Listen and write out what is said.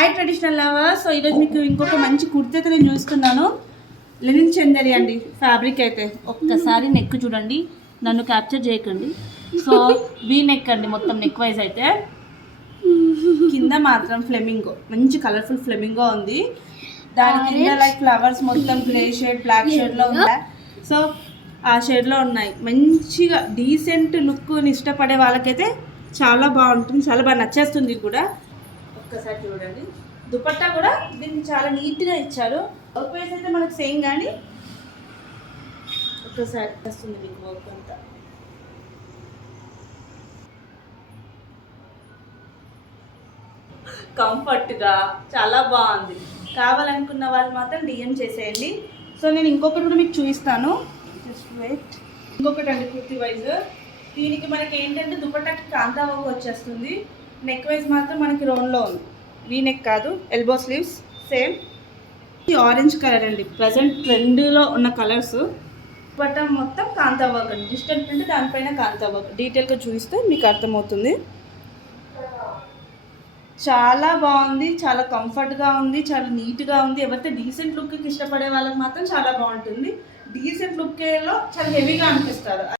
Hi traditional lover. So ఈరోజు మీకు ఇంకొక మంచి కుర్తి అయితే నేను చూస్తున్నాను. లెనిన్ చందరి అండి ఫ్యాబ్రిక్ అయితే. ఒక్కసారి నెక్ చూడండి, నన్ను క్యాప్చర్ చేయకండి. సో వీ నెక్ అండి, మొత్తం నెక్ వైజ్ అయితే. కింద మాత్రం ఫ్లెమింగో, మంచి కలర్ఫుల్ ఫ్లెమింగో ఉంది. దాని కింద లైక్ ఫ్లవర్స్ మొత్తం గ్రే షేడ్ బ్లాక్ షేడ్లో ఉన్నాయి. సో ఆ షేడ్లో ఉన్నాయి. మంచిగా డీసెంట్ లుక్ని ఇష్టపడే వాళ్ళకైతే చాలా బాగుంటుంది, చాలా బాగా నచ్చేస్తుంది కూడా. ఒక్కసారి చూడండి, దుపట్టా కూడా దీన్ని చాలా నీట్గా ఇచ్చారు. వర్క్ వైజ్ అయితే మనకు సేమ్, కానీ ఒక్కసారి వస్తుంది మీకు వర్క్ అంతా. కంఫర్ట్గా చాలా బాగుంది. కావాలనుకున్న వాళ్ళు మాత్రం డిఎం చేసేయండి. సో నేను ఇంకొకటి కూడా మీకు చూపిస్తాను. Just wait. ఇంకొకటి అండి కుర్తి వైజ్. దీనికి మనకి ఏంటంటే దుపట్టాకి కాంతా వర్క్ వచ్చేస్తుంది. నెక్ వైజ్ మాత్రం మనకి రౌండ్లో ఉంది. వీ నెక్ కాదు, ఎల్బో స్లీవ్స్ సేమ్. ఇది ఆరెంజ్ కలర్ అండి, ప్రజెంట్ ట్రెండ్లో ఉన్న కలర్స్. దుపట్టా మొత్తం కాంతా వర్క్ అండి. డిస్టెంట్ అంటే దానిపైన కాంతా వర్క్. డీటెయిల్గా చూపిస్తే మీకు అర్థమవుతుంది. చాలా బాగుంది, చాలా కంఫర్ట్గా ఉంది, చాలా నీట్గా ఉంది. ఎవరైతే డీసెంట్ లుక్కి ఇష్టపడే వాళ్ళకి మాత్రం చాలా బాగుంటుంది. డీసెంట్ లుక్లో చాలా హెవీగా అనిపిస్తారు.